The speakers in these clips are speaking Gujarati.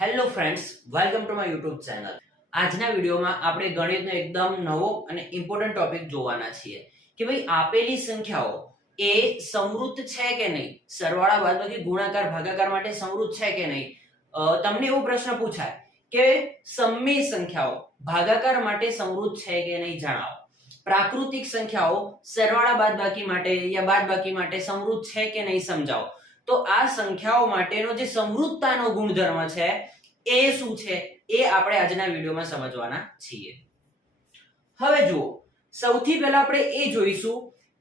Hello friends, welcome to my YouTube channel. આજના વિડીયોમાં આપણે ગણિતનો એકદમ નવો અને ઇમ્પોર્ટન્ટ ટોપિક જોવાના છીએ કે ભાઈ આપેલી સંખ્યાઓ એ સમૃદ્ધ છે કે નહીં, સરવાળા બાદબાકી ગુણાકાર ભાગાકાર માટે સમૃદ્ધ છે કે નહીં. તમને એવો પ્રશ્ન પૂછાય કે સમમેય સંખ્યાઓ ભાગાકાર માટે સમૃદ્ધ છે કે નહીં જણાવો. પ્રાકૃતિક સંખ્યાઓ સરવાળા બાદબાકી માટે યા બાદબાકી માટે સમૃદ્ધ છે કે નહીં સમજાવો. તો આ સંખ્યાઓ માટેનો જે સમૃદ્ધતાનો ગુણધર્મ છે એ શું છે એ આપણે આજના વિડીયોમાં સમજવાના છીએ. હવે જુઓ, સૌથી પહેલા આપણે એ જોઈશું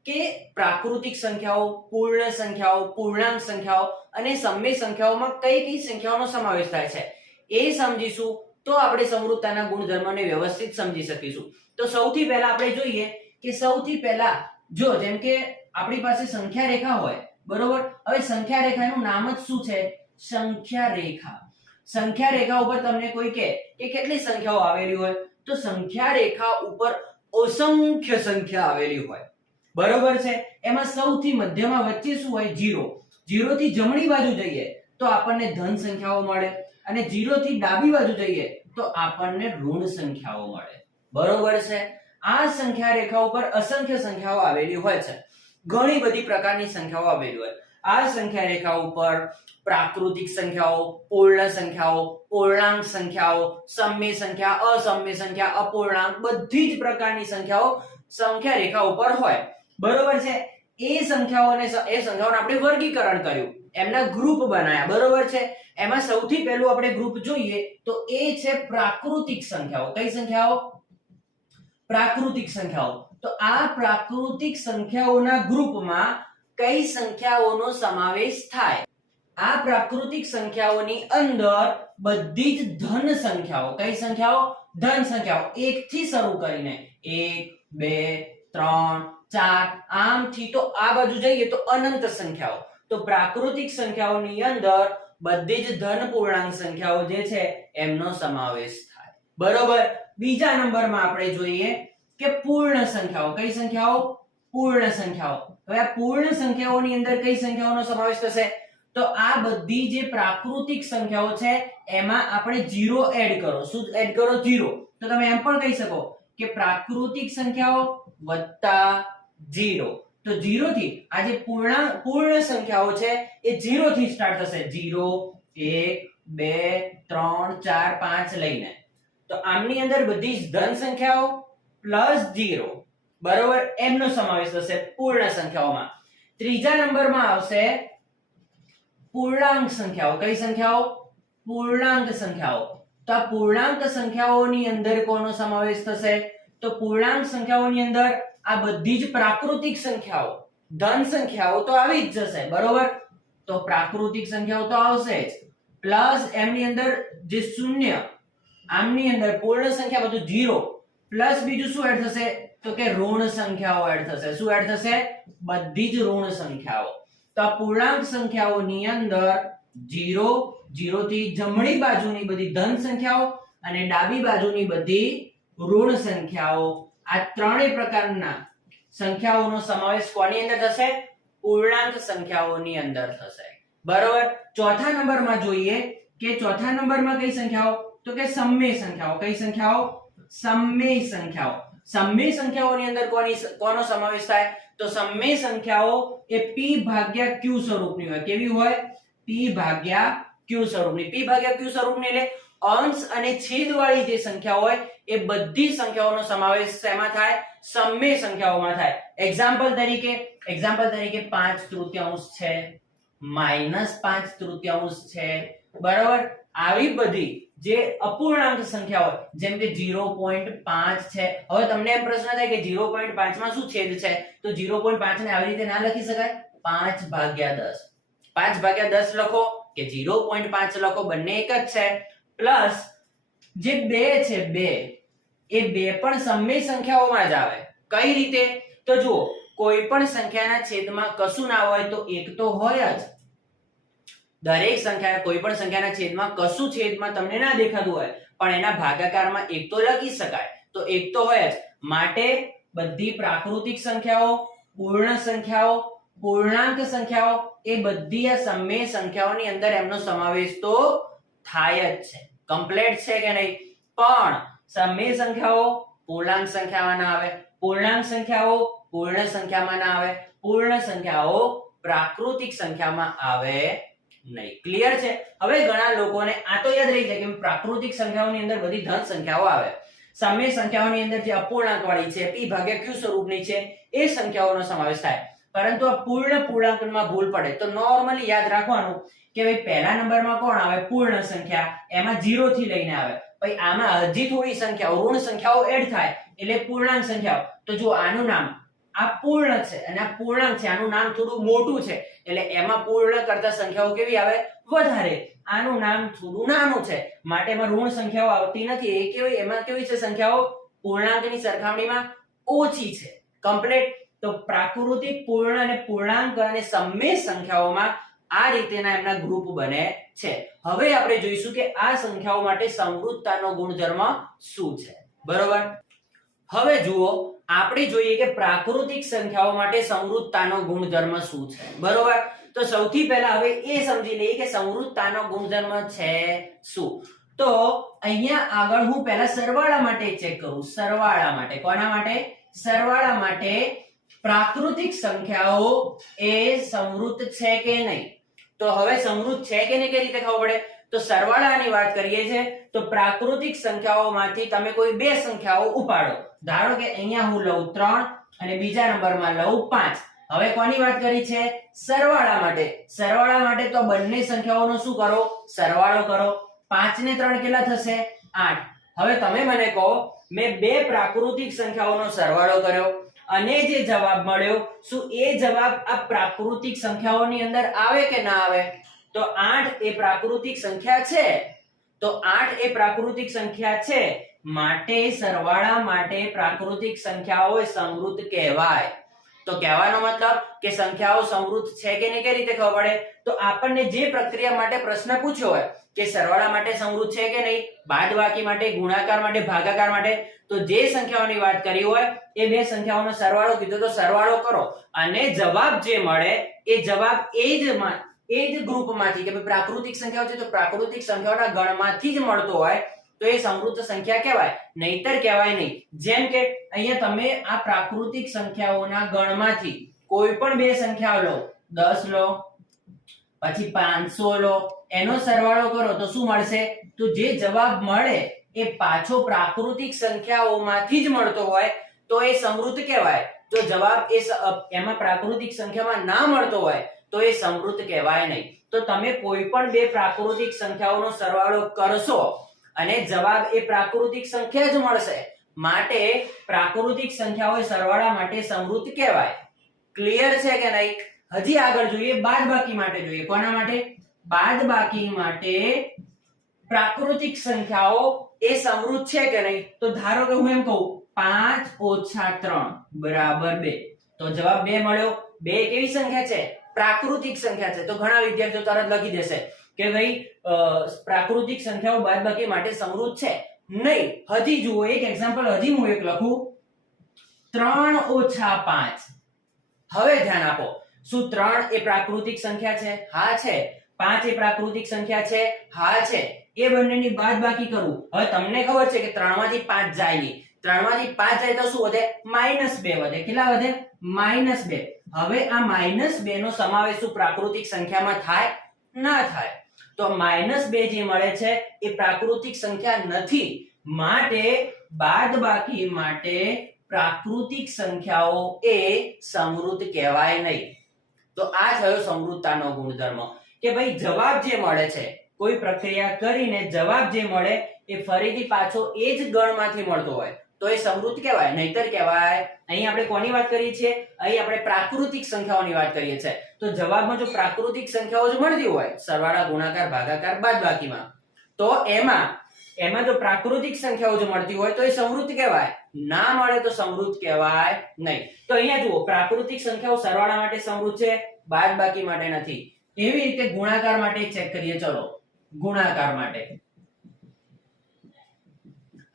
કે પ્રાકૃતિક સંખ્યાઓ, પૂર્ણ સંખ્યાઓ, પૂર્ણાંક સંખ્યાઓ અને સમમેય સંખ્યાઓમાં કઈ કઈ સંખ્યાઓનો સમાવેશ થાય છે એ સમજીશું તો આપણે સમૃદ્ધતાના ગુણધર્મને વ્યવસ્થિત સમજી શકીશું. તો સૌથી પહેલા આપણે જોઈએ કે સૌથી પહેલા જો જેમ કે આપણી પાસે સંખ્યા રેખા હોય, બરોબર. હવે સંખ્યા રેખાનું નામ જ શું છે? સંખ્યા રેખા. સંખ્યા રેખા ઉપર તમને કોઈ કહે કે કેટલી સંખ્યાઓ આવેલી હોય, તો સંખ્યા રેખા ઉપર અસંખ્ય સંખ્યા આવેલી હોય, બરોબર છે. એમાં સૌથી મધ્યમાં વચ્ચે શું હોય? 0. 0 થી જમણી બાજુ જઈએ તો આપણને ધન સંખ્યાઓ મળે અને 0 થી ડાબી બાજુ જઈએ તો આપણને ઋણ સંખ્યાઓ મળે, બરોબર છે. આ સંખ્યા રેખા ઉપર અસંખ્ય સંખ્યાઓ આવેલી હોય છે. ઘણી બધી પ્રકારની સંખ્યાઓ આવેલી હોય. આ સંખ્યા રેખા ઉપર પ્રાકૃતિક સંખ્યાઓ, પૂર્ણ સંખ્યાઓ, પૂર્ણાંક સંખ્યાઓ, સમમેય સંખ્યા, અસમમેય સંખ્યા, અપૂર્ણાંક બધી જ પ્રકારની સંખ્યાઓ સંખ્યા રેખા ઉપર હોય, બરોબર છે. એ સંખ્યાઓને આપણે વર્ગીકરણ કર્યું, એમના ગ્રુપ બનાવ્યા, બરોબર છે. એમાં સૌથી પહેલું આપણે ગ્રુપ જોઈએ તો એ છે પ્રાકૃતિક સંખ્યાઓ. કઈ સંખ્યાઓ? પ્રાકૃતિક સંખ્યાઓ. તો આ પ્રાકૃતિક સંખ્યાઓના ગ્રુપમાં કઈ સંખ્યાઓનો સમાવેશ થાય? આ પ્રાકૃતિક સંખ્યાઓની અંદર બધી જ ધન સંખ્યાઓ. કઈ સંખ્યાઓ? ધન સંખ્યાઓ. 1 થી શરૂ કરીને 1 2 3 4 આમથી તો આ બાજુ જઈએ તો અનંત સંખ્યાઓ. તો પ્રાકૃતિક સંખ્યાઓની અંદર બધી જ ધન પૂર્ણાંક સંખ્યાઓ જે છે એમનો સમાવેશ થાય, બરોબર. બીજા નંબરમાં આપણે જોઈએ કે પૂર્ણ સંખ્યાઓ. કઈ સંખ્યાઓ? પૂર્ણ સંખ્યાઓ. હવે આ પૂર્ણ સંખ્યાઓની અંદર કઈ સંખ્યાઓનો સમાવેશ થશે? તો આ બધી જે પ્રાકૃતિક સંખ્યાઓ છે એમાં આપણે 0 એડ કરો. શું એડ કરો? 0. તો તમે એમ પણ કહી શકો કે પ્રાકૃતિક સંખ્યાઓ વત્તા 0. તો 0 થી આ જે પૂર્ણ સંખ્યાઓ છે એ 0 થી સ્ટાર્ટ થશે. 0 1 2 3 4 5 લઈને. તો આમની અંદર બધી જ ધન સંખ્યાઓ પ્લસ 0, બરોબર, એમનો સમાવેશ થશે પૂર્ણ સંખ્યાઓમાં. ત્રીજા નંબરમાં આવશે પૂર્ણાંક સંખ્યાઓ. કઈ સંખ્યાઓ? પૂર્ણાંક સંખ્યાઓ. તો આ પૂર્ણાંક સંખ્યાઓની અંદર કોનો સમાવેશ થશે? તો પૂર્ણાંક સંખ્યાઓની અંદર આ બધી જ પ્રાકૃતિક સંખ્યાઓ, ધન સંખ્યાઓ તો આવી જ જશે, બરોબર. તો પ્રાકૃતિક સંખ્યાઓ તો આવશે જ, પ્લસ એમની અંદર જે શૂન્ય, આમની અંદર પૂર્ણ સંખ્યા બધું 0 પ્લસ બીજું શું એડ થશે? તો કે ઋણ સંખ્યાઓ એડ થશે. શું એડ થશે? બધી જ ઋણ સંખ્યાઓ. તો આ પૂર્ણાંક સંખ્યાઓની અંદર 0 0 થી જમણી બાજુની બધી ધન સંખ્યાઓ અને ડાબી બાજુની બધી ઋણ સંખ્યાઓ, આ ત્રણેય પ્રકારના સંખ્યાઓનો સમાવેશ કોની અંદર થશે? પૂર્ણાંક સંખ્યાઓની અંદર થશે, બરોબર. ચોથા નંબરમાં જોઈએ કે ચોથા નંબરમાં કઈ સંખ્યાઓ? તો કે સમમેય સંખ્યાઓ. કઈ સંખ્યાઓ? સમમેય સંખ્યાઓ. સમમેય સંખ્યાઓની અંદર કોનો સમાવેશ થાય? તો સમમેય સંખ્યાઓ એ p ભાગ્યા q સ્વરૂપની હોય. કેવી હોય? p ભાગ્યા q સ્વરૂપની. p ભાગ્યા q સ્વરૂપની એટલે અંશ અને છેદ વાળી જે સંખ્યા હોય એ બધી સંખ્યાઓનો સમાવેશ શેમાં થાય? સમમેય સંખ્યાઓમાં થાય. એક્ઝામ્પલ તરીકે 5/3 છે, -5/3 છે, બરાબર. આવી બધી જે અપૂર્ણાંક સંખ્યાઓ જેમ કે 0.5 છે. હવે તમને એમ પ્રશ્ન થાય કે 0.5 માં શું છેદ છે? તો 0.5 ને આવી રીતે ના લખી શકાય. 5/10. 5/10 લખો કે 0.5 લખો, બંને એક જ છે. પ્લસ જે 2 છે, 2 એ 2 પણ સમમેય સંખ્યાઓમાં જ આવે. કઈ રીતે? તો જુઓ, કોઈ પણ સંખ્યાના છેદમાં કશું ના હોય તો એક તો હોય જ. દરેક સંખ્યા, કોઈ પણ સંખ્યાના છેદમાં કશું છેદમાં તમને ના દેખાતું હોય પણ એના ભાગાકારમાં એક તો લખી શકાય, તો એક તો હોય જ. માટે બધી પ્રાકૃતિક સંખ્યાઓ, પૂર્ણ સંખ્યાઓ, પૂર્ણાંક સંખ્યાઓ એ બધી આ સમમેય સંખ્યાઓની અંદર એમનો સમાવેશ તો થાય જ છે, કમ્પ્લીટ છે કે નહીં. પણ સમય સંખ્યાઓ પૂર્ણાંક સંખ્યામાં ના આવે, પૂર્ણાંક સંખ્યાઓ પૂર્ણ સંખ્યામાં ના આવે, પૂર્ણ સંખ્યાઓ પ્રાકૃતિક સંખ્યામાં આવે નહીં. ક્લિયર છે? હવે ઘણા લોકોને આ તો યાદ રહી જાય કે પ્રાકૃતિક સંખ્યાઓની અંદર બધી ધન સંખ્યાઓ આવે, સમય સંખ્યાઓની અંદર જે અપૂર્ણાંક વાળી છે, p ભાગ્યા q સ્વરૂપની છે, એ સંખ્યાઓનો સમાવેશ થાય. પરંતુ આ પૂર્ણ પૂર્ણાંકમાં ભૂલ પડે તો નોર્મલી યાદ રાખવાનું કે ભાઈ પહેલા નંબરમાં કોણ આવે? પૂર્ણ સંખ્યા, એમાં 0 થી લઈને આવે. ભાઈ આમાં હજી થોડી સંખ્યાઓ ઋણ સંખ્યાઓ એડ થાય એટલે પૂર્ણાંક સંખ્યાઓ. તો જો આનું નામ આ પૂર્ણ છે અને આ પૂર્ણાંક છે, આનું નામ થોડું મોટું છે એટલે એમાં પૂર્ણ કરતા સંખ્યાઓ કેવી આવે? વધારે. આનું નામ થોડું નાનું છે માટે એમાં ઋણ સંખ્યાઓ આવતી નથી. એ કેવી એમાં કેવી છે? સંખ્યાઓ પૂર્ણાંકની સરખામણીમાં ઓછી છે. કમ્પ્લીટ. તો પ્રાકૃતિક, પૂર્ણ અને પૂર્ણાંક અને સમય સંખ્યાઓમાં આ રીતેના એમના ગ્રુપ બને છે. હવે આપણે જોઈશું કે આ સંખ્યાઓ માટે સમૃદ્ધતાનો ગુણધર્મ શું છે. બરોબર? હવે જુઓ, આપણે જોઈએ કે પ્રાકૃતિક સંખ્યાઓ માટે સમૃદ્ધતાનો ગુણધર્મ શું છે. બરોબર? તો સૌથી પહેલા હવે એ સમજી લઈએ કે સમૃદ્ધતાનો ગુણધર્મ છે શું. તો અહીંયા આગળ હું પહેલા સરવાળા માટે ચેક કરું. સરવાળા માટે, કોના માટે? સરવાળા માટે પ્રાકૃતિક સંખ્યાઓ એ સમૃદ્ધ છે કે નહીં. તો હવે સમૃદ્ધ છે કે નહીં કઈ રીતે ખબર પડે? તો સરવાળાની વાત કરીએ છે તો પ્રાકૃતિક સંખ્યાઓમાંથી તમે કોઈ બે સંખ્યાઓ ઉપાડો. ધારો કે અહીંયા હું લઉં 3 અને બીજા નંબરમાં લઉં 5. હવે કોની વાત કરી છે? સરવાળા માટે. સરવાળા માટે તો બંને સંખ્યાઓનો શું કરો? સરવાળો કરો. 5 ને 3 કેટલા થશે? 8. હવે તમે મને કહો, મેં બે પ્રાકૃતિક સંખ્યાઓનો સરવાળો કર્યો અને જે જવાબ મળ્યો, શું એ જવાબ આ પ્રાકૃતિક સંખ્યાઓની અંદર આવે કે ના આવે? તો 8 એ પ્રાકૃતિક સંખ્યા છે. તો 8 એ પ્રાકૃતિક સંખ્યા છે માટે સરવાળા માટે પ્રાકૃતિક સંખ્યાઓ સમૃદ્ધ કહેવાય. તો કહેવાનો મતલબ કે સંખ્યાઓ સમૃદ્ધ છે કે નહીં કઈ રીતે ખબર પડે? તો આપણને જે પ્રક્રિયા માટે પ્રશ્ન પૂછ્યો હોય કે સરવાળા માટે સમૃદ્ધ છે કે નહીં, બાદબાકી માટે, ગુણાકાર માટે, ભાગાકાર માટે, તો જે સંખ્યાઓની વાત કરી હોય એ બે સંખ્યાઓનો સરવાળો કીધો તો સરવાળો કરો અને જવાબ જે મળે એ જવાબ એ જ ગ્રુપમાંથી કે પ્રાકૃતિક સંખ્યાઓ છે તો પ્રાકૃતિક સંખ્યાઓના ગણમાંથી જ મળતો હોય તો એ સમૃદ્ધ સંખ્યા કહેવાય, નહીતર કહેવાય નહીં. જેમ કે અહીંયા તમે આ પ્રાકૃતિક સંખ્યાઓના ગણમાંથી કોઈ પણ બે સંખ્યાઓ લો, 10 લો, પછી 500 લો, એનો સરવાળો કરો તો શું મળશે? તો જે જવાબ મળે એ પાછો પ્રાકૃતિક સંખ્યાઓમાંથી જ મળતો હોય તો એ સમૃદ્ધ કહેવાય. જો જવાબ એમાં પ્રાકૃતિક સંખ્યામાં ના મળતો હોય તો એ સમૃદ્ધ કહેવાય નહીં. તો તમે કોઈ પણ બે પ્રાકૃતિક સંખ્યાઓનો સરવાળો કરશો અને જવાબ એ પ્રાકૃતિક સંખ્યા જ મળશે માટે પ્રાકૃતિક સંખ્યાઓ સરવાળા માટે સમૃદ્ધ કહેવાય. ક્લિયર છે કે નહીં? હજી આગળ જોઈએ, બાદબાકી માટે જોઈએ. કોના માટે? બાદબાકી માટે પ્રાકૃતિક સંખ્યાઓ એ સમૃદ્ધ છે કે નહીં? તો ધારો કે હું એમ કહું 5 ઓછા 3 બરાબર 2. તો જવાબ 2 મળ્યો. 2 કેવી સંખ્યા છે? પ્રાકૃતિક સંખ્યા છે. તો ઘણા વિદ્યાર્થીઓ તરત લખી દેશે કે ભાઈ પ્રાકૃતિક સંખ્યાઓ બાદબાકી માટે સમૃદ્ધ છે નહીં. હજી જુઓ, એક એક્ઝામ્પલ હજી હું એક લખું, 3 ઓછા 5. હવે ધ્યાન આપો, શું 3 એ પ્રાકૃતિક સંખ્યા છે? હા છે. 5 એ પ્રાકૃતિક સંખ્યા છે? હા છે. એ બંનેની બાદબાકી કરું. હવે તમને ખબર છે કે 3 માંથી 5 જાય નહીં. 3 માંથી 5 જાય તો શું વધે? -2 વધે. કેટલા વધે? -2. હવે આ -2 નો સમાવેશ શું પ્રાકૃતિક સંખ્યામાં થાય? ના થાય. તો -2 જે મળે છે એ પ્રાકૃતિક સંખ્યા નથી માટે બાદબાકી માટે પ્રાકૃતિક સંખ્યાઓ એ સમૃદ્ધ કહેવાય નહીં. તો આ થયો સમૃદ્ધતાનો ગુણધર્મ કે ભાઈ જવાબ જે મળે છે, કોઈ પ્રક્રિયા કરીને જવાબ જે મળે એ ફરીથી પાછો એ જ ગણમાંથી મળતો હોય તો એ સમૃદ્ધ કહેવાય, નહીતર કહેવાય. અહીં આપણે કોની વાત કરીએ છીએ? અહીં આપણે પ્રાકૃતિક સંખ્યાઓની વાત કરીએ છીએ. તો જવાબમાં જો પ્રાકૃતિક સંખ્યાઓ જ મળતી હોય, સરવાળા, ગુણાકાર, ભાગાકાર, બાદબાકીમાં, તો એમાં જો પ્રાકૃતિક સંખ્યાઓ જો મળતી હોય તો એ સમૃદ્ધ કહેવાય, ના મળે તો સમૃદ્ધ કહેવાય નહીં. તો અહીંયા જુઓ, પ્રાકૃતિક સંખ્યાઓ સરવાળા માટે સમૃદ્ધ છે, બાદબાકી માટે નથી. એવી રીતે ગુણાકાર માટે ચેક કરીએ. ચલો ગુણાકાર માટે,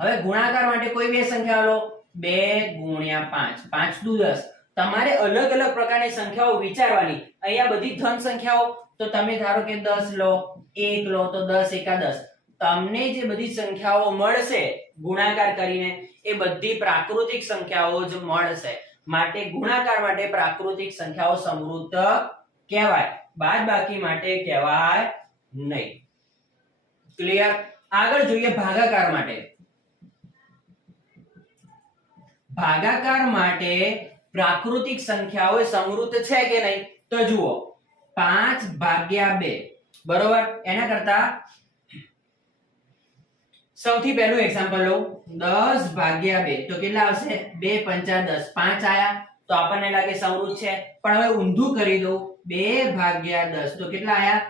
હવે ગુણાકાર માટે કોઈ બે સંખ્યાઓ લો, 2 ગુણ્યા 5, 5 દુ 10. તમારે અલગ અલગ પ્રકારની સંખ્યાઓ વિચારવાની. અહીંયા બધી ધન સંખ્યાઓ તો તમે ધારો કે 10 લો, 1 લો તો 10 એકા 10, તમને જે બધી સંખ્યાઓ મળશે ગુણાકાર કરીને એ બધી પ્રાકૃતિક સંખ્યાઓ જ મળશે. માટે ગુણાકાર માટે પ્રાકૃતિક સંખ્યાઓ સમૃદ્ધ કહેવાય, બાદબાકી માટે કહેવાય નહીં. ક્લિયર? આગળ જોઈએ ભાગાકાર માટે. ભાગાકાર માટે પ્રાકૃતિક સંખ્યાઓ સમૃદ્ધ છે કે નહીં? તો જુઓ 5/2, બરોબર. એના કરતા સૌથી પહેલું એક્ઝામ્પલ લો, 10/2 તો કેટલા આવશે? 2 5 10, 5 આયા તો આપણને લાગે સમૃદ્ધ છે. પણ હવે ઊંધું કરી દો, 2/10 તો કેટલા આયા?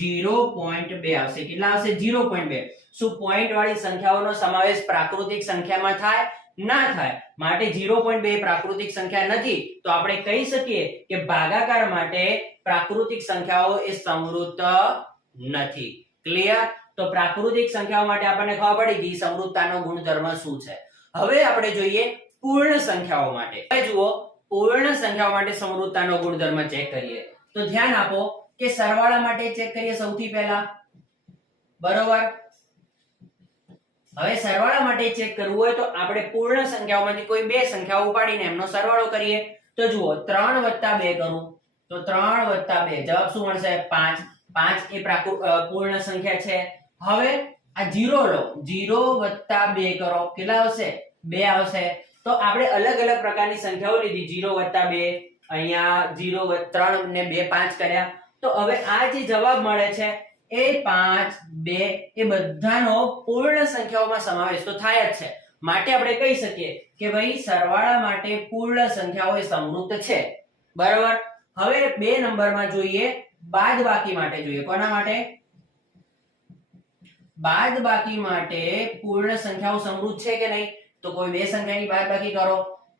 0.2 આવશે. કેટલા આવશે? 0.2. શું પોઈન્ટ વાળી સંખ્યાઓનો સમાવેશ પ્રાકૃતિક સંખ્યામાં થાય? ના થાય. માટે 0.2 પ્રાકૃતિક સંખ્યા નથી. તો આપણે કહી શકીએ કે ભાગાકાર માટે પ્રાકૃતિક સંખ્યાઓ એ સમૃદ્ધ નથી. ક્લિયર? તો પ્રાકૃતિક સંખ્યાઓ માટે આપણને ખબર પડી ગઈ સમૃદ્ધતાનો ગુણધર્મ શું છે. હવે આપણે જોઈએ પૂર્ણ સંખ્યાઓ માટે. હવે જુઓ, પૂર્ણ સંખ્યાઓ માટે સમૃદ્ધતાનો ગુણધર્મ ચેક કરીએ તો ધ્યાન આપો કે સરવાળા માટે ચેક કરીએ સૌથી પહેલા, બરોબર. હવે સરવાળા માટે ચેક કરવું હોય તો આપણે પૂર્ણ સંખ્યાઓમાંથી કોઈ બે સંખ્યાઓ ઉપાડીને એમનો સરવાળો કરીએ. તો જુઓ 3 + 2 કરું તો 3 + 2 જવાબ શું મળશે? 5. 5 એ પૂર્ણ સંખ્યા છે. હવે આ 0 લો, 0 + 2 કરો, કેટલા આવશે? 2 આવશે. તો આપણે અલગ અલગ પ્રકારની સંખ્યાઓ લીધી, 0 + 2, અહીંયા 0 + 3 ને 2 5 કર્યા. તો હવે આ જે જવાબ મળે છે એ 5 2 એ બધાનો પૂર્ણ સંખ્યાઓમાં સમાવેશ તો થાય જ છે. માટે આપણે કહી શકીએ કે ભાઈ સરવાળા માટે પૂર્ણ સંખ્યાઓ એ સમૃદ્ધ છે, બરાબર. હવે 2 નંબરમાં જોઈએ બાદબાકી માટે. જોઈએ કોના માટે? બાદબાકી માટે પૂર્ણ સંખ્યાઓ સમૃદ્ધ છે કે નહીં? તો કોઈ બે સંખ્યાની બાદબાકી કરો,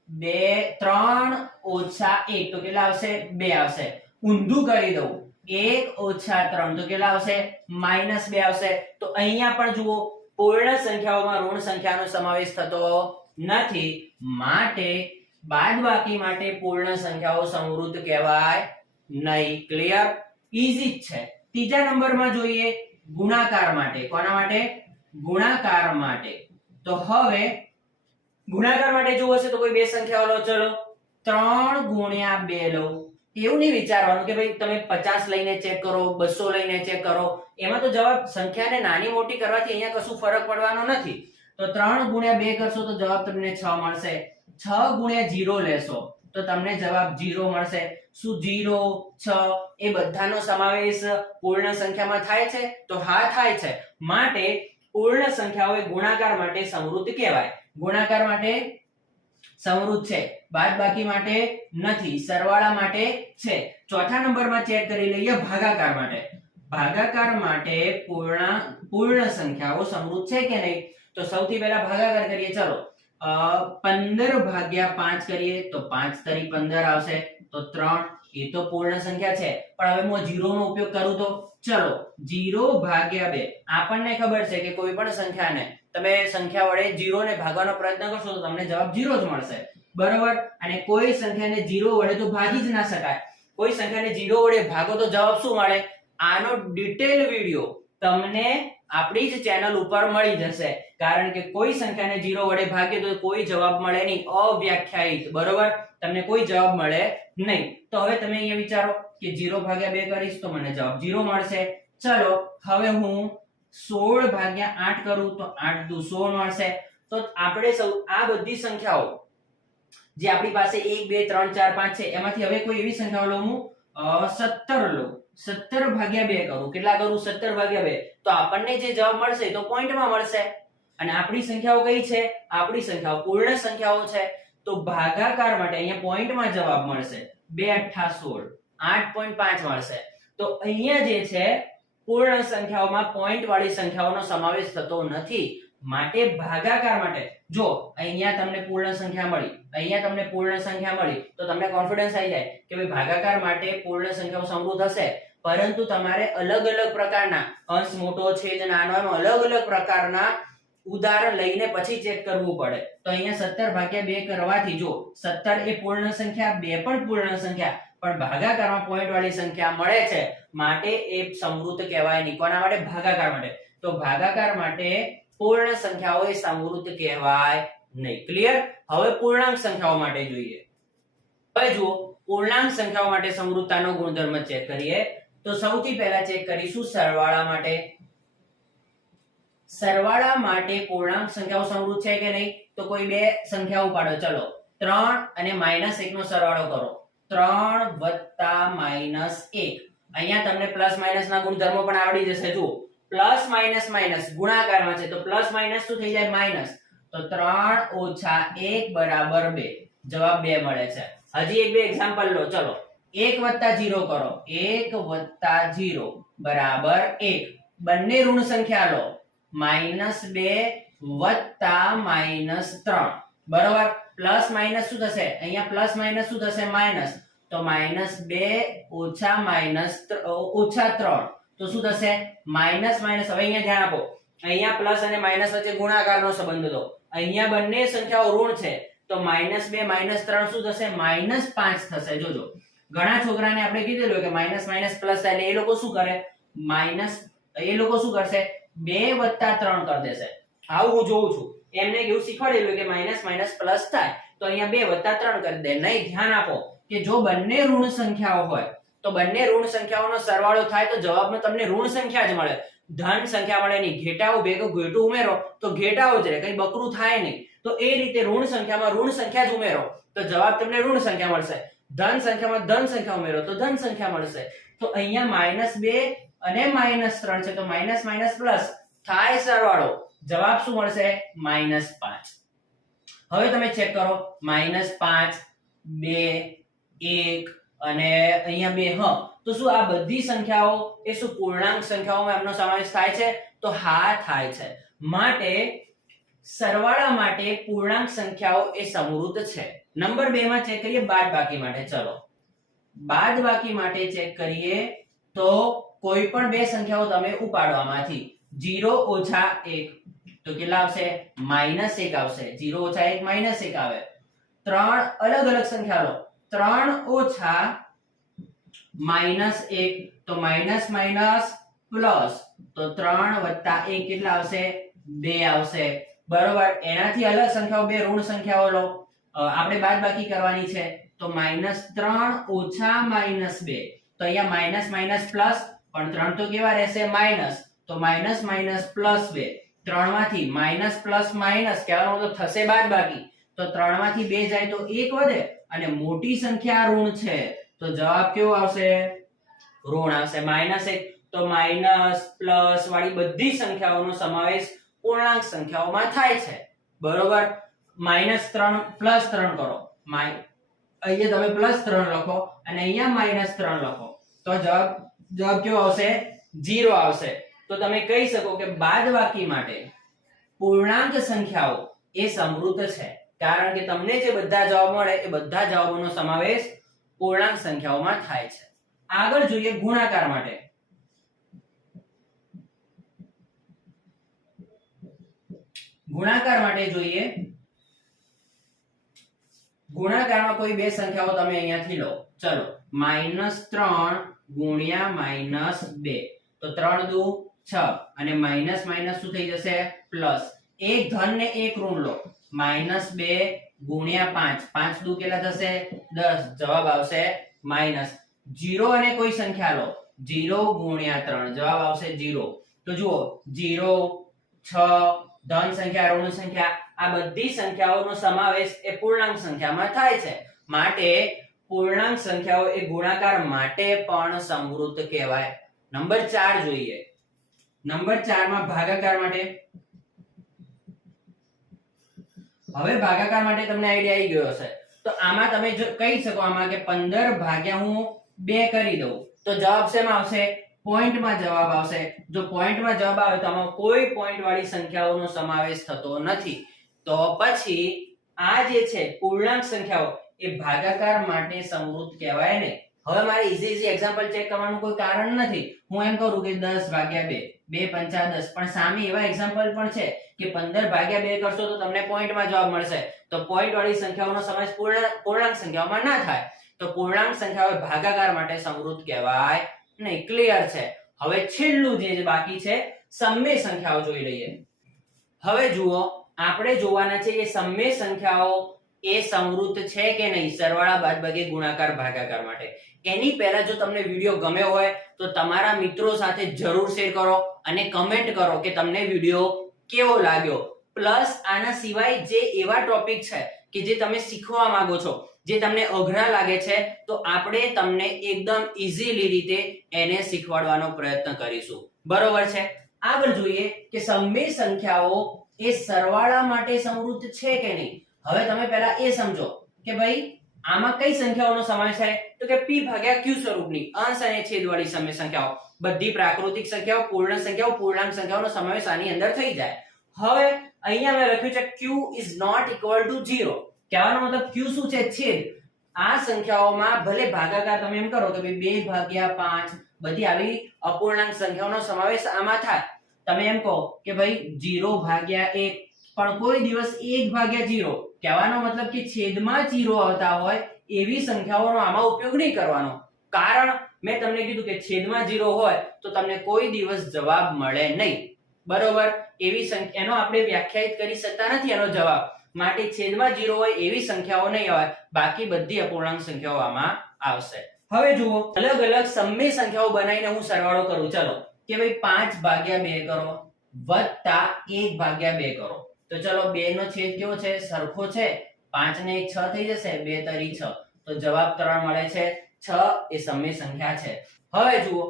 2 3 - 1 તો કેટલા આવશે? 2 આવશે. ઊંધું કરી દઉં, 1 - 3 તો કેટલા આવશે? -2 આવશે. તો અહીંયા પણ જુઓ પૂર્ણ સંખ્યાઓમાં ઋણ સંખ્યાનો સમાવેશ થતો નથી. માટે બાદબાકી માટે પૂર્ણ સંખ્યાઓ સમૃદ્ધ કહેવાય નહીં. ક્લિયર? ઈઝી જ છે. ત્રીજા નંબરમાં જોઈએ ગુણાકાર માટે. કોના માટે? ગુણાકાર માટે. તો હવે ગુણાકાર માટે જો હશે તો કોઈ બે સંખ્યાઓ લો. ચલો 3 × 2 લો. એવું નહીં વિચારવાનું કે ભાઈ તમે 50 લઈને ચેક કરો, 200 લઈને ચેક કરો. એમાં તો જવાબ સંખ્યાને નાની મોટી કરવાથી અહીંયા કશું ફરક પડવાનો નથી. તો 3 × 2 કરશો તો જવાબ તમને 6 મળશે. 6 × 0 લેશો તો તમને જવાબ 0 મળશે. શું 0 6 એ બધાનો સમાવેશ પૂર્ણ સંખ્યામાં થાય છે? તો હા થાય છે. માટે પૂર્ણ સંખ્યાઓ એ ગુણાકાર માટે સમૃદ્ધ કહેવાય. ગુણાકાર માટે સમૃદ્ધ છે, બાદબાકી માટે નથી, સરવાળા માટે છે. ચોથા નંબરમાં ચેક કરી લઈએ ભાગાકાર માટે. ભાગાકાર માટે પૂર્ણ સંખ્યાઓ સમૃદ્ધ છે કે નહીં? તો સૌથી પહેલા ભાગાકાર કરીએ. ચલો 15/5 કરીએ તો 5 તરી 15 આવશે. તો 3 એ તો પૂર્ણ સંખ્યા છે. પણ હવે હું 0 નો ઉપયોગ કરું તો ચલો 0/2. આપણને ખબર છે કે કોઈ પણ સંખ્યાને તમે સંખ્યા વડે 0 ને ભાગવાનો પ્રયત્ન કરશો તો તમને જવાબ 0 જ મળશે, બરોબર. અને કોઈ સંખ્યાને 0 વડે તો ભાગી જ ના શકાય. કોઈ સંખ્યાને 0 વડે ભાગો તો જવાબ શું મળે? આનો ડિટેલ વિડિયો તમને આપણી જ ચેનલ ઉપર મળી જશે. કારણ કે કોઈ સંખ્યાને 0 વડે ભાગીએ તો કોઈ જવાબ મળે નહીં, અવ્યાખ્યાયિત, બરોબર. તમને કોઈ જવાબ મળે નહીં. તો હવે તમે અહીંયા વિચારો કે 0/2 કરીશ તો મને જવાબ 0 મળશે. ચલો હવે હું 16/8 કરું તો 8 દુ 16 મળશે. તો આપણે આ બધી સંખ્યાઓ જે આપણી પાસે 1 2 3 4 5 છે એમાંથી હવે કોઈ એવી સંખ્યાઓ લઉં હું 17 લઉં. 17/2 કરું. કેટલા કરું? 17/2. તો આપણને જે જવાબ મળશે તો પોઈન્ટમાં મળશે. અને આપણી સંખ્યાઓ કઈ છે? આપણી સંખ્યાઓ પૂર્ણ સંખ્યાઓ છે. તો ભાગાકાર માટે અહીંયા પોઈન્ટમાં જવાબ મળશે. 2 × 8 = 16, 8.5 મળશે. તો અહીંયા જે છે પૂર્ણ સંખ્યાઓમાં પોઈન્ટ વાળી સંખ્યાઓનો સમાવેશ થતો નથી. માટે ભાગાકાર માટે જો અહીંયા તમને પૂર્ણ સંખ્યા મળી, અહીંયા તમને પૂર્ણ સંખ્યા મળી તો તમને કોન્ફિડન્સ આવી જાય કે ભાઈ ભાગાકાર માટે પૂર્ણ સંખ્યાઓ સમૃદ્ધ હશે. પરંતુ તમારે અલગ અલગ પ્રકારના અંશ મોટો છેદ નાનો એમ અલગ અલગ પ્રકારના ઉદાહરણ લઈને પછી ચેક કરવું પડે. તો અહીંયા 17/2 કરવાથી જો 17 એ પૂર્ણ સંખ્યા, 2 પણ પૂર્ણ સંખ્યા, પણ ભાગાકારમાં પોઈન્ટ વાળી સંખ્યા મળે છે માટે એ સમૃદ્ધ કહેવાય નહીં. કોના માટે? ભાગાકાર માટે. તો ભાગાકાર માટે પૂર્ણ સંખ્યાઓ એ સમૃદ્ધ કહેવાય નહીં. ક્લિયર? હવે પૂર્ણાંક સંખ્યાઓ માટે જોઈએ. હવે જુઓ, પૂર્ણાંક સંખ્યાઓ માટે સમૃદ્ધતાનો ગુણધર્મ ચેક કરીએ. તો સૌથી પહેલા ચેક કરીશું સરવાળા માટે. સરવાળા માટે પૂર્ણાંક સંખ્યાઓ સમૃદ્ધ છે કે નહીં? તો કોઈ બે સંખ્યા ઉપાડો. ચલો 3 અને -1 નો સરવાળો કરો. 3 + -1. અહીંયા તમને પ્લસ માઇનસ ના ગુણધર્મો પણ આવડી જશે. જુઓ, પ્લસ માઇનસ માઇનસ ગુણાકારમાં છે તો પ્લસ માઇનસ શું થઈ જાય? માઇનસ. તો 3 - 1 = 2. જવાબ 2 મળે છે. હજી એક બે એક્ઝામ્પલ લો. ચલો 1 + 0 કરો. 1 + 0 = 1. બંને ઋણ સંખ્યા લો. -2 + -3. બરોબર? પ્લસ માઇનસ શું થશે? અહીંયા પ્લસ માઇનસ શું થશે? માઇનસ. તો -2 - -3 તો શું થશે? Minus minus. હવે અહીંયા ધ્યાન આપો, અહીંયા પ્લસ અને માઇનસ વચ્ચે ગુણાકારનો સંબંધ હતો. અહીંયા બંને સંખ્યાઓ ઋણ છે તો -2 - -3 શું થશે? -5 થશે. જોજો, ઘણા છોકરાને આપણે કીધેલું કે માઇનસ માઇનસ પ્લસ થાય એટલે એ લોકો શું કરે? એ લોકો શું કરશે? 2 + 3 કરી દેશે. આવું હું જોઉં છું. એમને એવું શીખવાડેલું કે માઇનસ માઇનસ પ્લસ થાય તો અહીંયા 2 + 3 કરી દે. નહીં, ધ્યાન આપો કે જો બંને ઋણ સંખ્યાઓ હોય તો બંને ઋણ સંખ્યાઓનો સરવાળો થાય તો જવાબમાં તમને ઋણ સંખ્યા જ મળે, ધન સંખ્યા મળે નહીં. ઘેટાઓ ભેગું ઘેટું ઉમેરો તો ઘેટાઓ જ રહે, કઈ બકરું થાય નહીં. તો એ રીતે ઋણ સંખ્યામાં ઋણ સંખ્યા જ ઉમેરો તો જવાબ તમને ઋણ સંખ્યા મળશે. ધન સંખ્યામાં ધન સંખ્યા ઉમેરો તો ધન સંખ્યા મળશે. તો અહીંયા -2 અને -3 છે તો માઇનસ માઇનસ પ્લસ થાય સરવાળો. જવાબ શું મળશે? -5. હવે તમે ચેક કરો. -5, 2, 1 અને અહીંયા 2. હા, તો શું આ બધી સંખ્યાઓ એ શું પૂર્ણાંક સંખ્યાઓમાં એમનો સમાવેશ થાય છે? તો હા, થાય છે. માટે સરવાળા માટે પૂર્ણાંક સંખ્યાઓ એ સમૃદ્ધ છે. નંબર 2 માં ચેક કરીએ બાદબાકી માટે. ચલો બાદબાકી માટે ચેક કરીએ તો કોઈ પણ બે સંખ્યાઓ તમે ઉપાડો આમાંથી. 0 - 1 તો કેટલા આવશે? -1 આવશે. 0 - 1 -1 આવે. 3 અલગ અલગ સંખ્યા લો. 3 - -1 તો માઇનસ માઇનસ પ્લસ તો 3 + 1 કેટલા આવશે? 2 આવશે. બરોબર? એનાથી અલગ સંખ્યાઓ બે ઋણ સંખ્યાઓ લો. આપણે બાદબાકી કરવાની છે તો -3 - -2 તો અહીંયા માઇનસ માઇનસ પ્લસ પણ 3 તો કેવા રહેશે? માઇનસ. તો માઇનસ માઇનસ પ્લસ 2. 3 માંથી માઇનસ પ્લસ માઇનસ કહેવાનો મતલબ થશે બાદબાકી. તો 3 માંથી 2 જાય તો 1 વધે અને મોટી સંખ્યા ઋણ છે તો જવાબ કેવો આવશે? ઋણ આવશે. -1 તો માઇનસ પ્લસ વાળી બધી સંખ્યાઓનો સમાવેશ પૂર્ણાંક સંખ્યાઓમાં થાય છે. બરોબર? -3 + 3 કરો. અહીંયા તમે +3 લખો અને અહીંયા -3 લખો તો જવાબ કેવો આવશે? 0 આવશે. તો તમે કહી શકો કે બાદબાકી માટે પૂર્ણાંક સંખ્યાઓ એ સમૃદ્ધ છે કારણ કે તમને જે બધા જવાબ મળે એ બધા જવાબોનો સમાવેશ પૂર્ણાંક સંખ્યાઓમાં થાય છે. આગળ જોઈએ ગુણાકાર માટે. ગુણાકાર માટે જોઈએ. ગુણાકારમાં કોઈ બે સંખ્યાઓ તમે અહીંયાથી લો. ચલો -3 × -2 તો 3 દુ 6 અને માઇનસ માઇનસ શું થઈ જશે? પ્લસ. એક ધન ને એક ઋણ લો. -2 × 5 5 દુ કેટલા થશે? 10. જવાબ આવશે માઇનસ. 0 અને કોઈ સંખ્યા લો. 0 × 3 જવાબ આવશે 0. તો જુઓ 0, 6 ધન સંખ્યા ઋણ સંખ્યા આ બધી સંખ્યાઓનો સમાવેશ એ પૂર્ણાંક સંખ્યામાં થાય છે. માટે પૂર્ણાંક સંખ્યાઓ એ ગુણાકાર માટે પણ સમૃદ્ધ કહેવાય. નંબર 4 જોઈએ. નંબર 4 માં ભાગાકાર માટે. હવે ભાગાકાર માટે તમને આઈડિયા આવી ગયો હશે. તો આમાં તમે જો કહી શકો આમાં કે 15 ભાગ્યા હું 2 કરી દઉં તો જવાબ શેમાં આવશે? પોઈન્ટમાં જવાબ આવશે. જો પોઈન્ટમાં જવાબ આવે તો આમાં કોઈ પોઈન્ટ વાળી સંખ્યાઓનો સમાવેશ થતો નથી. તો પછી આ જે છે પૂર્ણાંક સંખ્યાઓ એ ભાગાકાર માટે સમૃદ્ધ કહેવાય નહીં. હવે મારે ઈઝી એક્ઝામ્પલ ચેક કરવાનું કોઈ કારણ નથી. હું એમ કરું કે 10 ભાગ્યા 2 2 પંચા 10, પણ સામે એવા એક્ઝામ્પલ પણ છે કે 15 ભાગ્યા 2 કરશો તો તમને પોઈન્ટમાં જવાબ મળશે, તો પોઈન્ટ વાળી સંખ્યાઓનો સમાવેશ પૂર્ણાંક સંખ્યાઓમાં ના થાય, તો પૂર્ણાંક સંખ્યાઓ ભાગાકાર માટે સમૃદ્ધ કહેવાય નહીં. ક્લિયર છે? હવે છેલ્લું જે બાકી છે સમમેય સંખ્યાઓ જોઈ લઈએ. હવે જુઓ, આપણે જોવાના છે કે સમમેય સંખ્યાઓ એ સમૃદ્ધ છે કે નહીં સરવાળા બાદબાકી ગુણાકાર ભાગાકાર માટે. એની પહેલા જો તમને વિડિયો ગમ્યો હોય તો તમારા મિત્રો સાથે જરૂર શેર કરો અને કમેન્ટ કરો કે તમને વિડિયો કેવો લાગ્યો. પ્લસ આના સિવાય જે એવા ટોપિક છે કે જે તમે શીખવા માંગો છો, જે તમને અઘરા લાગે છે, તો આપણે તમને એકદમ ઈઝીલી રીતે એને શીખવાડવાનો પ્રયત્ન કરીશું. બરોબર છે? આગળ જોઈએ કે સમમેય સંખ્યાઓ એ સરવાળા માટે સમૃદ્ધ છે કે નહીં. હવે તમે પહેલા એ સમજો કે ભાઈ આમાં કઈ સંખ્યાઓનો સમાવેશ થાય, તો કે p ભાગ્યા q સ્વરૂપની અંશ અને છેદવાળી સમય સંખ્યાઓ, બધી પ્રાકૃતિક સંખ્યાઓ, પૂર્ણ સંખ્યાઓ, પૂર્ણાંક સંખ્યાઓનો સમાવેશ આની અંદર થઈ જાય. હવે અહીંયા મેં લખ્યું છે q is not equal to 0. કહેવાનો મતલબ q શું છે? છેદ. આ સંખ્યાઓમાં ભલે ભાગાકાર તમે એમ કરો કે ભાઈ 2 ભાગ્યા 5 બધી આવી અપૂર્ણાંક સંખ્યાઓનો સમાવેશ આમાં થાય. તમે એમ કહો કે ભાઈ 0 ભાગ્યા 1, પણ કોઈ દિવસ 1 ભાગ્યા 0, કહેવાનો મતલબ કે છેદમાં 0 આવતા હોય એવી સંખ્યાઓનો આમાં ઉપયોગ નહીં કરવાનો. કારણ મેં તમને કીધું કે છેદમાં 0 હોય તો તમને કોઈ દિવસ જવાબ મળે નહીં. બરોબર? એવી સંખ્યા એનો આપણે વ્યાખ્યાયિત કરી શકતા નથી એનો જવાબ, માટે છેદમાં 0 હોય એવી સંખ્યાઓ નહીં આવે, બાકી બધી અપૂર્ણાંક સંખ્યાઓ આમાં આવશે. હવે જુઓ, અલગ અલગ સમમેય સંખ્યાઓ બનાવીને હું સરવાળો કરું. ચલો કે ભાઈ 5 ભાગ્યા 2 કરો વત્તા 1 ભાગ્યા 2 કરો. તો ચલો 2 નો છેદ કેવો છે? સરખો છે. 5 ને 1 6 થઈ જશે, 2 તરી 6, તો જવાબ 3 મળે છે. 6 એ સમમેય સંખ્યા છે. હવે જુઓ,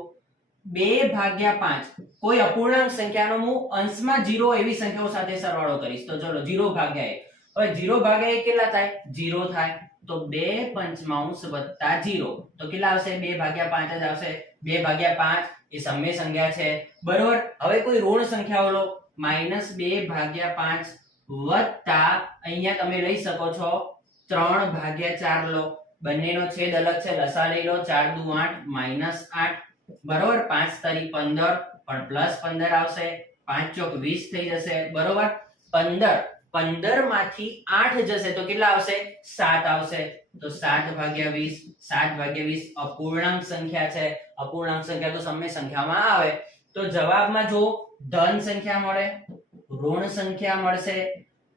2 ભાગ્યા 5 કોઈ અપૂર્ણાંક સંખ્યાનો હું અંશમાં 0 એવી સંખ્યાઓ સાથે સરવાળો કરીશ. તો ચલો 0 ભાગ્યા 1. હવે 0 ભાગ્યા 1 કેટલા થાય? 0 થાય. તો 2 પંચમાંશ વત્તા 0, તો કેટલા આવશે? 2 ભાગ્યા 5 જ આવશે. 2 ભાગ્યા 5 એ સમમેય સંખ્યા છે. બરોબર? હવે કોઈ ઋણ સંખ્યાઓ લો, -2 ભાગ્યા 5 વત્તા અહીંયા તમે લઈ શકો છો 3 ભાગ્યા 4 લો, બંનેનો છેદ અલગ છે, લસા લઈ લો. 4 દુ 8 -8. બરોબર? 5 તરી 15, પણ પ્લસ 15 આવશે. 5 ચોક 20 થઈ જશે. બરોબર? 15 માંથી 8 જશે તો કેટલા આવશે? 7 આવશે. તો 7 ભાગ્યા 20, 7 ભાગ્યા 20 અપૂર્ણાંક સંખ્યા છે. અપૂર્ણાંક સંખ્યા તો સમમેય સંખ્યામાં આવે. તો જવાબમાં જો ધન સંખ્યા મળે, ઋણ સંખ્યા મળશે,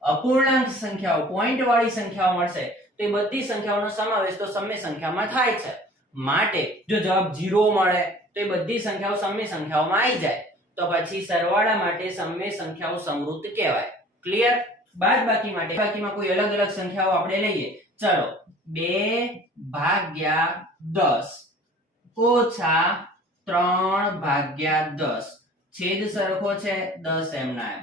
અપૂર્ણાંક સંખ્યાઓ પોઈન્ટ વાળી સંખ્યાઓ મળશે, તો એ બધી સંખ્યાઓનો સમાવેશ તો સમમેય સંખ્યામાં થાય છે. માટે જો જવાબ 0 મળે તો એ બધી સંખ્યાઓ સમમેય સંખ્યાઓમાં આવી જાય, તો પછી સરવાળા માટે સમમેય સંખ્યાઓ સમૃદ્ધ કહેવાય. ક્લિયર? બાદબાકી માટે બાકીમાં કોઈ અલગ અલગ સંખ્યાઓ આપણે લઈએ. ચલો 2 ભાગ્યા 10 ઓછા 3 ભાગ્યા 10, છેદ સરખો છે, 10 એમના એમ.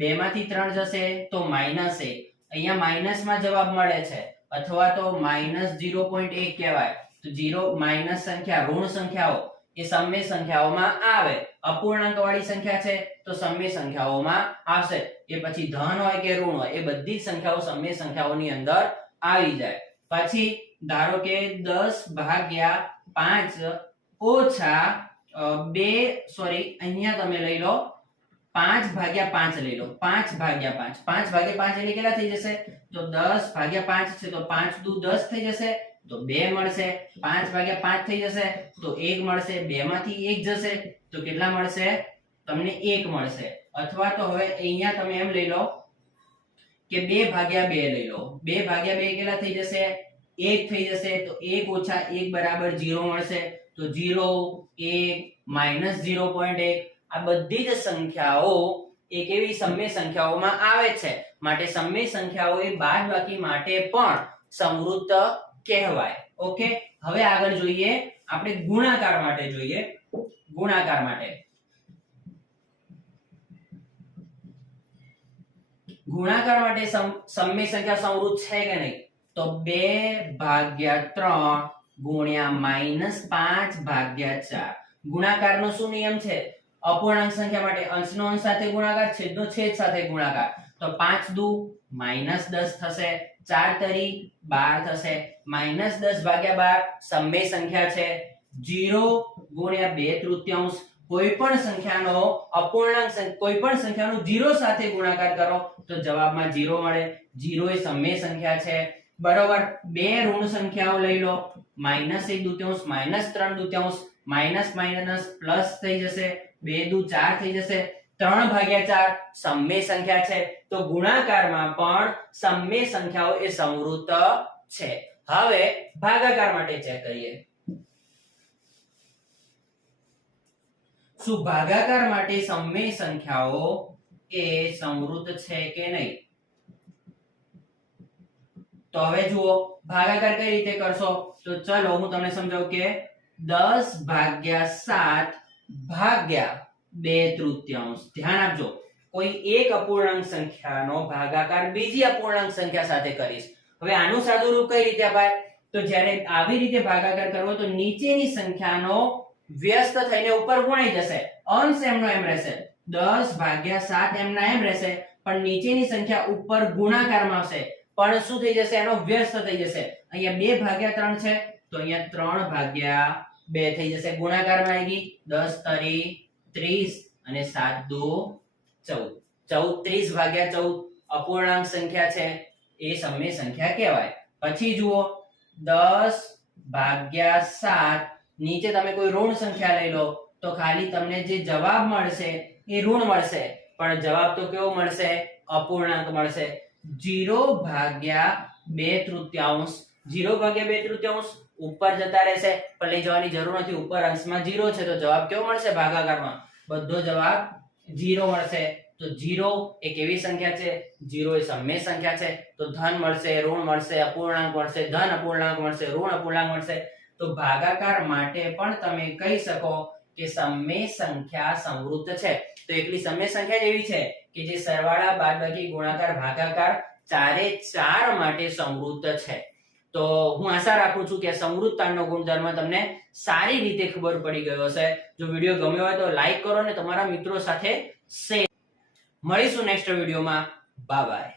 2 માંથી 3 જશે તો માઈનસ 1, અહીંયા માઈનસમાં જવાબ મળે છે, અથવા તો -0.1 કહેવાય. તો 0 માઈનસ સંખ્યા, ઋણ સંખ્યાઓ એ સમમેય સંખ્યાઓમાં આવે. અપૂર્ણાંક વાળી સંખ્યા છે તો સમમેય સંખ્યાઓમાં આવશે. એ પછી ધન હોય કે ઋણ હોય એ બધી જ સંખ્યાઓ સમમેય સંખ્યાઓની અંદર આવી જાય. પછી ધારો કે 10 ભાગ્યા 5 ઓછા 2 અહીંયા તમે લઈ લો 5 ભાગ્યા 5 લઈ લો. 5 ભાગ્યા 5, 5 ભાગ્યા 5 એટલે કેટલા થઈ જશે? તો 10 ભાગ્યા 5 છે, તો 5 દુ 10 થઈ જશે, તો 2 મળશે. 5 ભાગ્યા 5 થઈ જશે તો 1 મળશે. 2 માંથી 1 જશે તો કેટલા મળશે? તમને 1 મળશે. અથવા તો હવે અહીંયા તમે એમ લઈ લો કે 2 ભાગ્યા 2 લઈ લો. 2 ભાગ્યા 2 કેટલા થઈ જશે? 1 થઈ જશે. તો 1 ઓછા 1 બરાબર 0 મળશે. તો 0 1 -0.1 આ બધી જ સંખ્યાઓ એક એવી સમમેય સંખ્યાઓમાં આવે છે, માટે સમમેય સંખ્યાઓ એ બાદબાકી માટે પણ સમૃદ્ધ કહેવાય. ઓકે, હવે આગળ જોઈએ આપણે ગુણાકાર માટે જોઈએ. ગુણાકાર માટે સમમેય સંખ્યા સમૃદ્ધ છે કે નહીં? તો 2 ભાગ્યા 3 ગુણ્યા -5 ભાગ્યા 4. ગુણાકારનો શું નિયમ છે? અપૂર્ણાંક સંખ્યા માટે અંશનો અંશ સાથે ગુણાકાર, છેદનો છેદ સાથે ગુણાકાર. તો 5 દુ -10 થશે, 4 તરી 12 થશે. -10 ભાગ્યા 12 સમમેય સંખ્યા છે. 0 ગુણ્યા 2/3 કોઈ પણ સંખ્યાનો અપૂર્ણાંક કોઈ પણ સંખ્યાનો 0 સાથે ગુણાકાર કરો તો જવાબમાં 0 મળે. 0 એ સમય સંખ્યા છે. બરોબર. બે ઋણ સંખ્યાઓ લઈ લો, -1/2, -3/2, માઇનસ માઇનસ પ્લસ થઈ જશે, 2 દુ 4 થઈ જશે, 3/4 સમય સંખ્યા છે. તો ગુણાકારમાં પણ સમય સંખ્યાઓ એ સમૃદ્ધ છે. હવે ભાગાકાર માટે ચેક કરીએ. શું ભાગાકાર માટે સમય સંખ્યાઓ એ સમૃદ્ધ છે કે નહીં? તો હવે જુઓ ભાગાકાર કઈ રીતે કરશો. તો ચલો હું તમને સમજાવું કે 10/7 ભાગ્યા 2/3. ધ્યાન આપજો, કોઈ એક અપૂર્ણાંક સંખ્યાનો ભાગાકાર બીજી અપૂર્ણાંક સંખ્યા સાથે કરીશ. હવે આનું સાદું રૂપ કઈ રીતે અપાય? તો જ્યારે આવી રીતે ભાગાકાર કરવો તો નીચેની સંખ્યાનો વ્યસ્ત થઈને ઉપર ગુણાઈ જશે, અંશ એમનો એમ રહેશે. 10/7 એમના એમ રહેશે, પણ નીચેની સંખ્યા ઉપર ગુણાકારમાં આવશે, પણ શું થઈ જશે? એનો વ્યસ્ત થઈ જશે. અહીંયા 2/3 છે તો અહીંયા 3/2 થઈ જશે. ગુણાકારમાં આવી ગઈ. 10 તરી 30 અને 7 દુ 14. 30/14 અપૂર્ણાંક સંખ્યા છે, એ સમય સંખ્યા કહેવાય. પછી જુઓ 10/7 નીચે તમે કોઈ ઋણ સંખ્યા લઈ લો તો ખાલી તમને જે જવાબ મળશે એ ઋણ મળશે, પણ જવાબ તો કેવો મળશે? અપૂર્ણાંક મળશે. 0/2/3. 0/2/3 ઉપર જતા રહેશે, પણ લઈ જવાની જરૂર નથી. ઉપર અંશમાં 0 છે તો જવાબ કેવો મળશે? ભાગાકારમાં બધો જવાબ 0 મળશે. તો 0 એ કેવી સંખ્યા છે? 0 એ સમય સંખ્યા છે. તો ધન મળશે, ઋણ મળશે, અપૂર્ણાંક મળશે, ધન અપૂર્ણાંક મળશે, ઋણ અપૂર્ણાંક મળશે. તો ભાગાકાર માટે પણ તમે કહી શકો કે સમય સંખ્યા સમૃદ્ધ છે. તો એકલી સમય સંખ્યા એવી છે કે જે સરવાળા, બાદબાકી, ગુણાકાર, ભાગાકાર ચારે ચાર માટે સમૃદ્ધ છે. તો હું આશા રાખું છું કે સમૃદ્ધતાનો ગુણધર્મ તમને સારી રીતે ખબર પડી ગયો હશે. જો વિડીયો ગમ્યો હોય તો લાઈક કરો અને તમારા મિત્રો સાથે શેર. મળીશું નેક્સ્ટ વિડીયોમાં. Bye bye.